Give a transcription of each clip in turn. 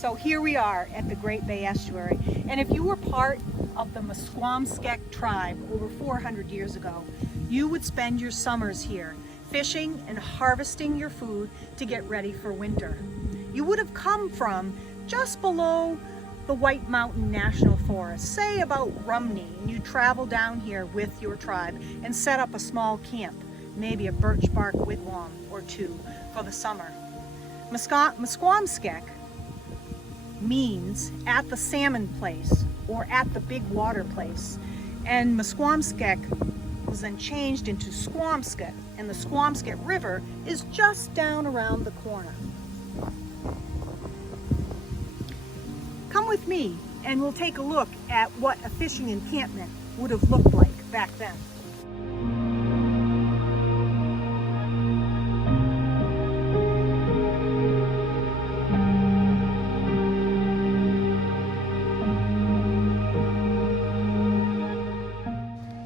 So here we are at the Great Bay Estuary, and if you were part of the Musquamskek tribe over 400 years ago, you would spend your summers here, fishing and harvesting your food to get ready for winter. You would have come from just below the White Mountain National Forest, say about Rumney, and you travel down here with your tribe and set up a small camp, maybe a birch bark wigwam or two for the summer. Musquamskek means at the salmon place or at the big water place, and Musquamskek was then changed into Squamsket, and the Squamsket River is just down around the corner. Come with me and we'll take a look at what a fishing encampment would have looked like back then.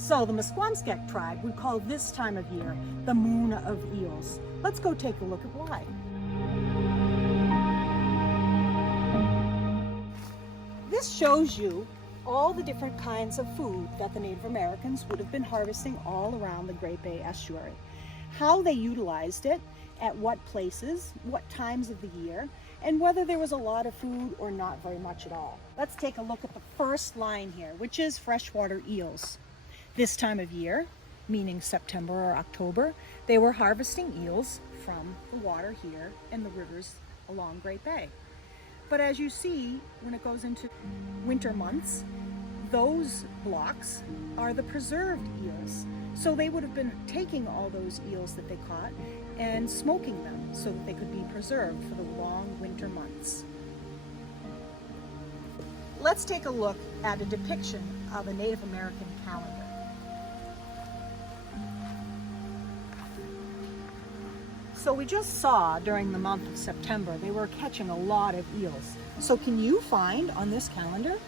So the Musquamskek tribe would call this time of year the Moon of Eels. Let's go take a look at why. This shows you all the different kinds of food that the Native Americans would have been harvesting all around the Great Bay Estuary. How they utilized it, at what places, what times of the year, and whether there was a lot of food or not very much at all. Let's take a look at the first line here, which is freshwater eels. This time of year, meaning September or October, they were harvesting eels from the water here and the rivers along Great Bay. But as you see, when it goes into winter months, those blocks are the preserved eels. So they would have been taking all those eels that they caught and smoking them so that they could be preserved for the long winter months. Let's take a look at a depiction of a Native American calendar. So we just saw during the month of September, they were catching a lot of eels. So can you find on this calendar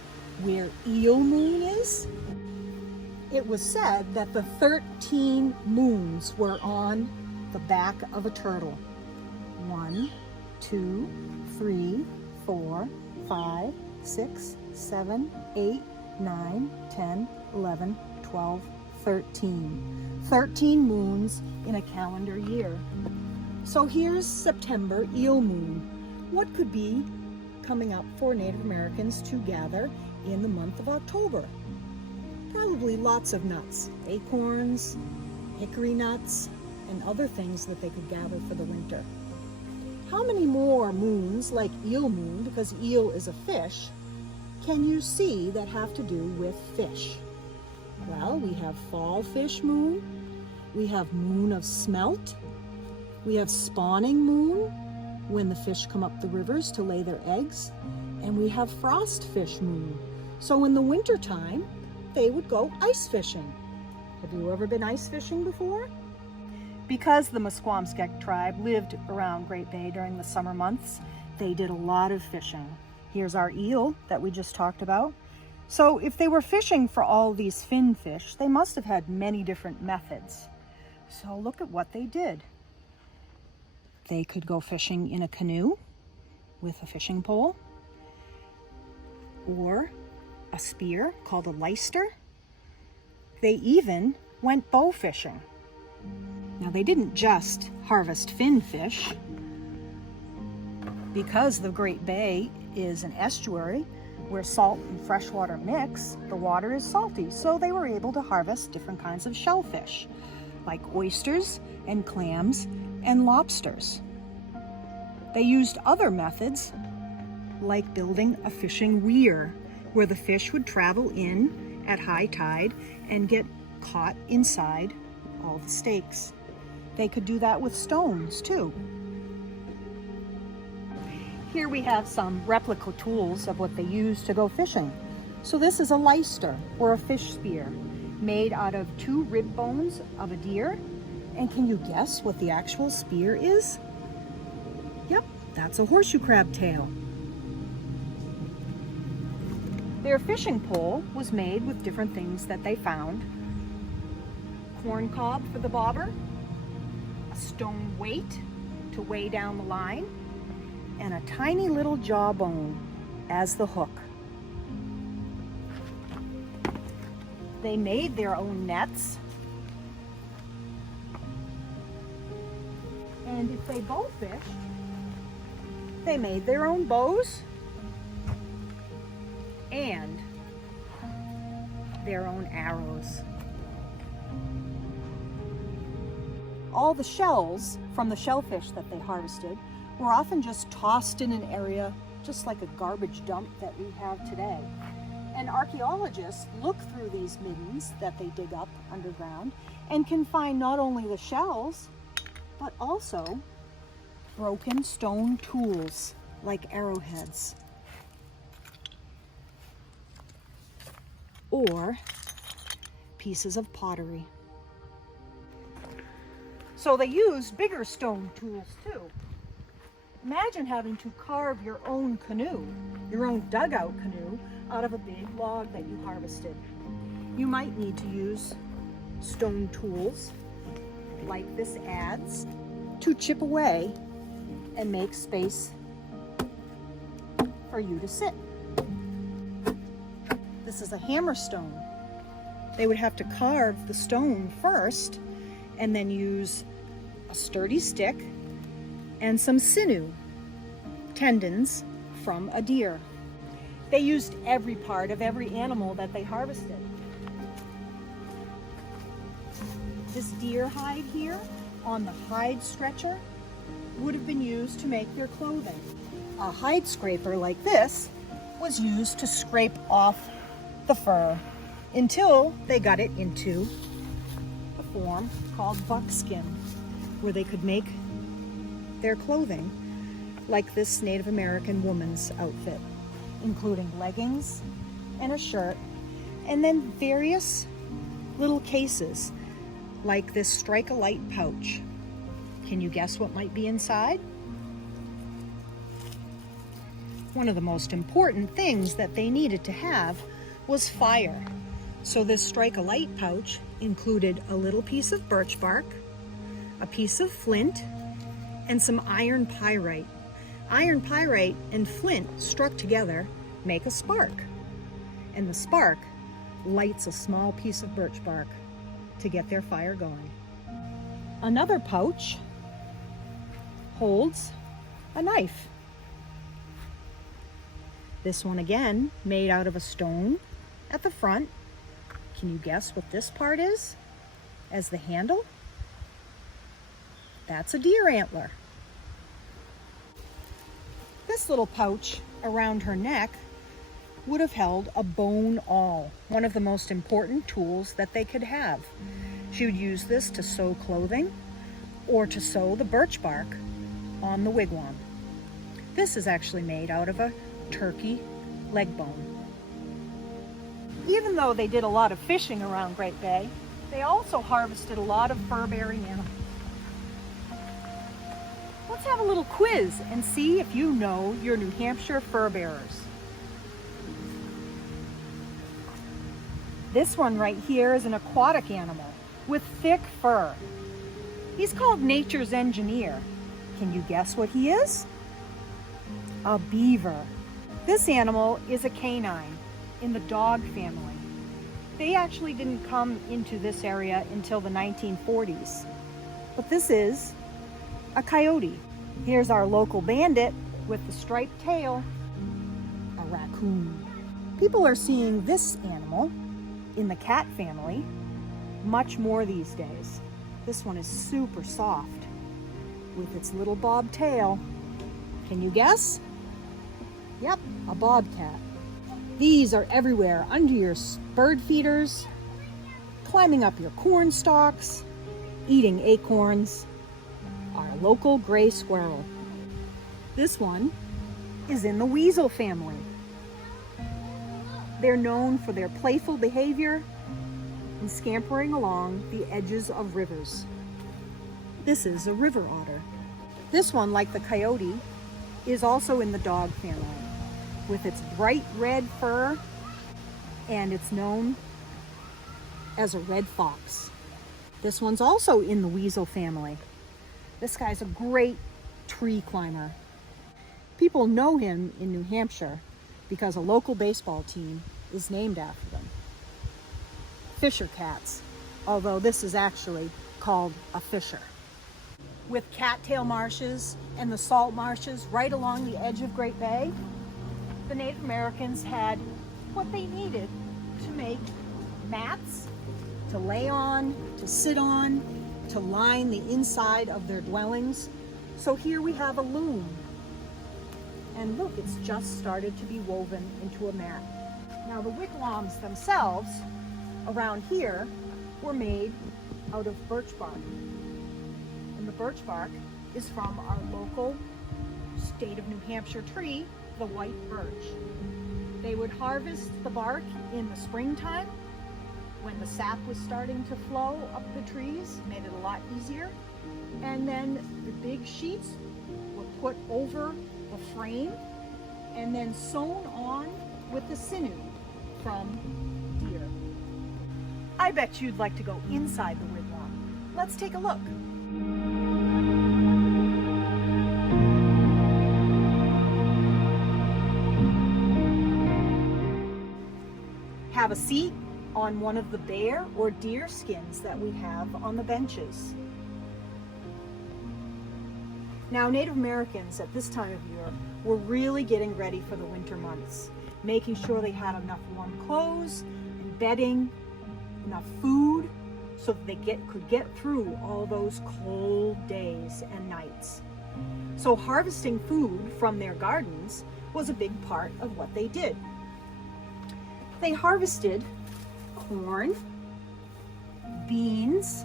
where eel moon is? It was said that the 13 moons were on the back of a turtle. 1, 2, 3, 4, 5, 6, 7, 8, 9, 10, 11, 12, 13. 13 moons in a calendar year. So here's September eel moon. What could be coming up for Native Americans to gather in the month of October? Probably lots of nuts, acorns, hickory nuts, and other things that they could gather for the winter. How many more moons, like eel moon, because eel is a fish, can you see that have to do with fish? Well, we have fall fish moon, we have moon of smelt, we have spawning moon, when the fish come up the rivers to lay their eggs, and we have frost fish moon. So in the winter time, they would go ice fishing. Have you ever been ice fishing before? Because the Musquamskek tribe lived around Great Bay during the summer months, they did a lot of fishing. Here's our eel that we just talked about. So if they were fishing for all these fin fish, they must have had many different methods. So look at what they did. They could go fishing in a canoe with a fishing pole, or a spear called a leister. They even went bow fishing. Now they didn't just harvest fin fish. Because the Great Bay is an estuary where salt and freshwater mix, the water is salty, so they were able to harvest different kinds of shellfish, like oysters and clams and lobsters. They used other methods, like building a fishing weir, where the fish would travel in at high tide and get caught inside all the stakes. They could do that with stones too. Here we have some replica tools of what they used to go fishing. So this is a leister, or a fish spear, made out of 2 rib bones of a deer. And can you guess what the actual spear is? Yep, that's a horseshoe crab tail. Their fishing pole was made with different things that they found. Corn cob for the bobber, a stone weight to weigh down the line, and a tiny little jawbone as the hook. They made their own nets, and if they bow fished, they made their own bows and their own arrows. All the shells from the shellfish that they harvested were often just tossed in an area just like a garbage dump that we have today. And archaeologists look through these middens that they dig up underground and can find not only the shells, but also broken stone tools like arrowheads or pieces of pottery. So they use bigger stone tools too. Imagine having to carve your own canoe, your own dugout canoe, out of a big log that you harvested. You might need to use stone tools like this adze to chip away and make space for you to sit. This is a hammerstone. They would have to carve the stone first and then use a sturdy stick and some sinew, tendons from a deer. They used every part of every animal that they harvested. This deer hide here on the hide stretcher would have been used to make their clothing. A hide scraper like this was used to scrape off the fur until they got it into a form called buckskin, where they could make their clothing like this Native American woman's outfit, including leggings and a shirt, and then various little cases like this strike-a-light pouch. Can you guess what might be inside? One of the most important things that they needed to have was fire. So this strike-a-light pouch included a little piece of birch bark, a piece of flint, and some iron pyrite. Iron pyrite and flint struck together make a spark, and the spark lights a small piece of birch bark to get their fire going. Another pouch holds a knife. This one again made out of a stone at the front. Can you guess what this part is as the handle? That's a deer antler. This little pouch around her neck would have held a bone awl, one of the most important tools that they could have. She would use this to sew clothing or to sew the birch bark on the wigwam. This is actually made out of a turkey leg bone. Even though they did a lot of fishing around Great Bay, they also harvested a lot of fur-bearing animals. Let's have a little quiz and see if you know your New Hampshire fur-bearers. This one right here is an aquatic animal with thick fur. He's called nature's engineer. Can you guess what he is? A beaver. This animal is a canine in the dog family. They actually didn't come into this area until the 1940s. But this is a coyote. Here's our local bandit with the striped tail, a raccoon. People are seeing this animal in the cat family much more these days. This one is super soft with its little bob tail. Can you guess? Yep, a bobcat. These are everywhere, under your bird feeders, climbing up your corn stalks, eating acorns. Our local gray squirrel. This one is in the weasel family. They're known for their playful behavior and scampering along the edges of rivers. This is a river otter. This one, like the coyote, is also in the dog family with its bright red fur, and it's known as a red fox. This one's also in the weasel family. This guy's a great tree climber. People know him in New Hampshire because a local baseball team is named after them. Fisher cats, although this is actually called a fisher. With cattail marshes and the salt marshes right along the edge of Great Bay, the Native Americans had what they needed to make mats, to lay on, to sit on, to line the inside of their dwellings. So here we have a loom. And look, it's just started to be woven into a mat. Now the wigwams themselves around here were made out of birch bark. And the birch bark is from our local state of New Hampshire tree, the white birch. They would harvest the bark in the springtime when the sap was starting to flow up the trees, made it a lot easier. And then the big sheets were put over the frame and then sewn on with the sinew from deer. I bet you'd like to go inside the wigwam. Let's take a look. Have a seat on one of the bear or deer skins that we have on the benches. Now, Native Americans at this time of year were really getting ready for the winter months, making sure they had enough warm clothes and bedding, enough food, so that they could get through all those cold days and nights. So harvesting food from their gardens was a big part of what they did. They harvested corn, beans,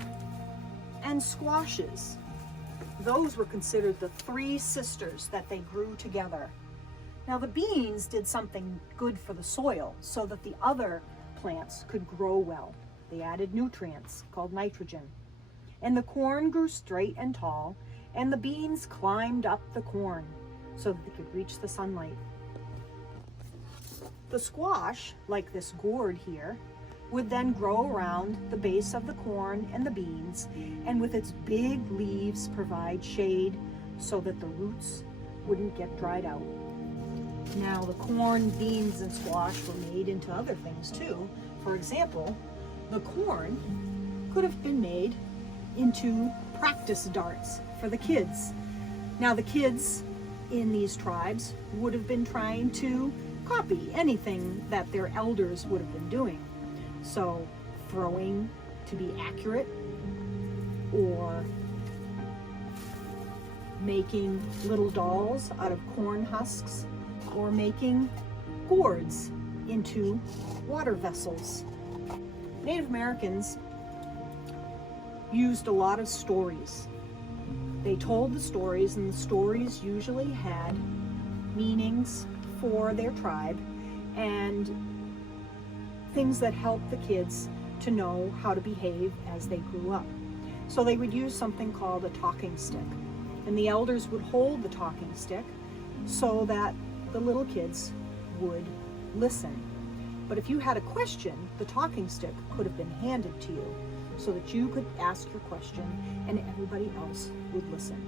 and squashes. Those were considered the three sisters that they grew together. Now the beans did something good for the soil so that the other plants could grow well. They added nutrients called nitrogen. And the corn grew straight and tall, and the beans climbed up the corn so that they could reach the sunlight. The squash, like this gourd here, would then grow around the base of the corn and the beans, and with its big leaves provide shade so that the roots wouldn't get dried out. Now the corn, beans, and squash were made into other things too. For example, the corn could have been made into practice darts for the kids. Now the kids in these tribes would have been trying to copy anything that their elders would have been doing. So throwing to be accurate, or making little dolls out of corn husks, or making gourds into water vessels. Native Americans used a lot of stories. They told the stories, and the stories usually had meanings for their tribe and things that helped the kids to know how to behave as they grew up. So they would use something called a talking stick, and the elders would hold the talking stick so that the little kids would listen. But if you had a question, the talking stick could have been handed to you so that you could ask your question and everybody else would listen.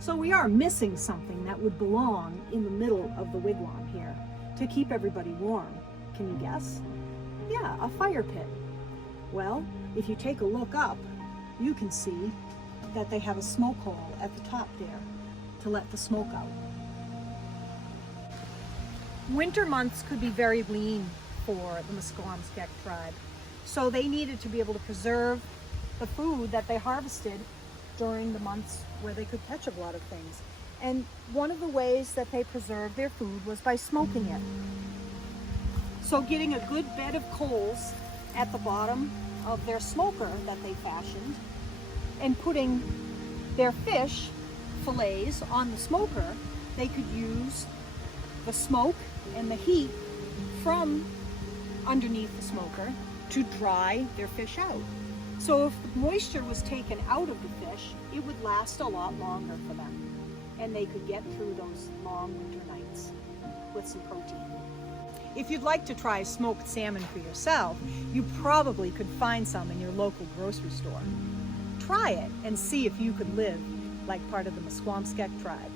So we are missing something that would belong in the middle of the wigwam here to keep everybody warm. Can you guess? Yeah, a fire pit. Well, if you take a look up, you can see that they have a smoke hole at the top there to let the smoke out. Winter months could be very lean for the Musqueam tribe, so they needed to be able to preserve the food that they harvested during the months where they could catch a lot of things. And one of the ways that they preserved their food was by smoking it. So getting a good bed of coals at the bottom of their smoker that they fashioned and putting their fish fillets on the smoker, they could use the smoke and the heat from underneath the smoker to dry their fish out. So if the moisture was taken out of the fish, it would last a lot longer for them, and they could get through those long winter nights with some protein. If you'd like to try smoked salmon for yourself, you probably could find some in your local grocery store. Try it and see if you could live like part of the Musqueam tribe.